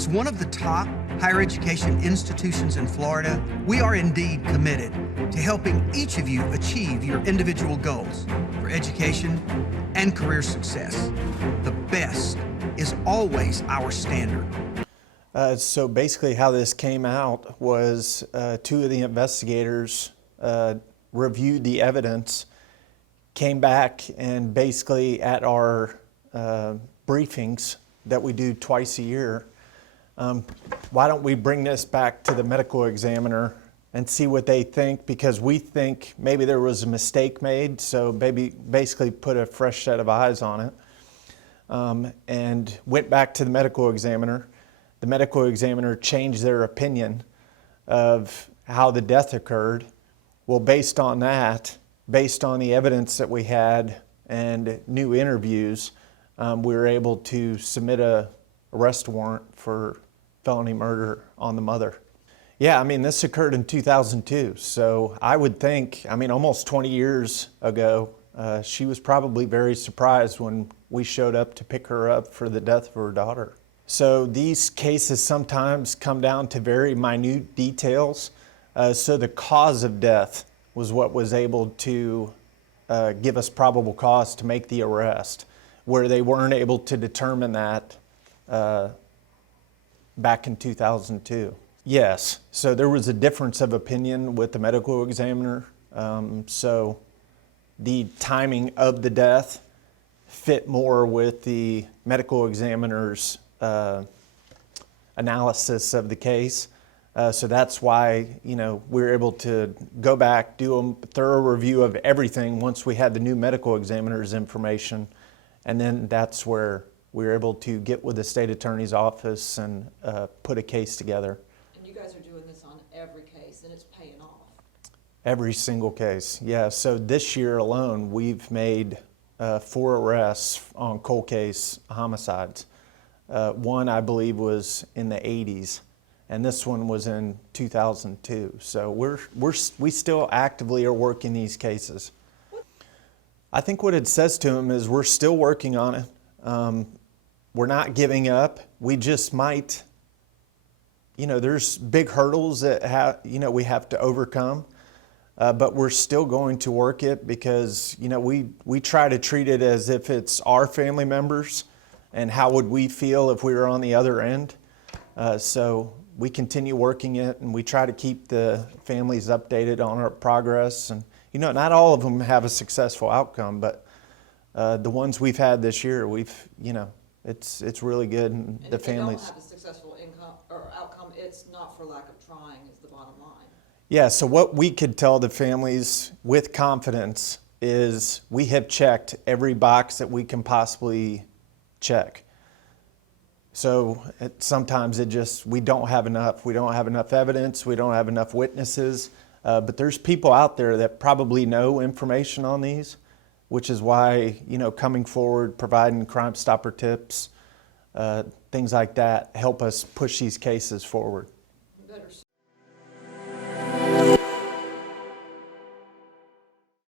As one of the top higher education institutions in Florida, we are indeed committed to helping each of you achieve your individual goals for education and career success. The best is always our standard. So basically how this came out was two of the investigators reviewed the evidence, came back, and basically at our briefings that we do twice a year, why don't we bring this back to the medical examiner and see what they think, because we think maybe there was a mistake made, so basically put a fresh set of eyes on it. And went back to the medical examiner. The medical examiner changed their opinion of how the death occurred. Well, based on that, based on the evidence that we had and new interviews, we were able to submit a arrest warrant for felony murder on the mother. Yeah, I mean, this occurred in 2002, so I would think, I mean, almost 20 years ago, she was probably very surprised when we showed up to pick her up for the death of her daughter. So these cases sometimes come down to very minute details. So the cause of death was what was able to give us probable cause to make the arrest, where they weren't able to determine that back in 2002. Yes, so there was a difference of opinion with the medical examiner. So the timing of the death fit more with the medical examiner's analysis of the case. So that's why, you know, we were able to go back, do a thorough review of everything once we had the new medical examiner's information. And then that's where we were able to get with the state attorney's office and put a case together. And you guys are doing this on every case, and it's paying off. Every single case, yeah. So this year alone, we've made 4 arrests on cold case homicides. One, I believe, was in the 80s, and this one was in 2002. So we still actively are working these cases. I think what it says to them is we're still working on it. We're not giving up. We just might, you know, there's big hurdles that we have to overcome, but we're still going to work it because, you know, we try to treat it as if it's our family members and how would we feel if we were on the other end. So we continue working it, and we try to keep the families updated on our progress. And, you know, not all of them have a successful outcome, but the ones we've had this year, it's really good. And the families. If they don't have a successful outcome, it's not for lack of trying, is the bottom line. Yeah, so what we could tell the families with confidence is we have checked every box that we can possibly check. So sometimes we don't have enough. We don't have enough evidence. We don't have enough witnesses. But there's people out there that probably know information on these, which is why, you know, coming forward, providing Crime Stopper tips, things like that, help us push these cases forward.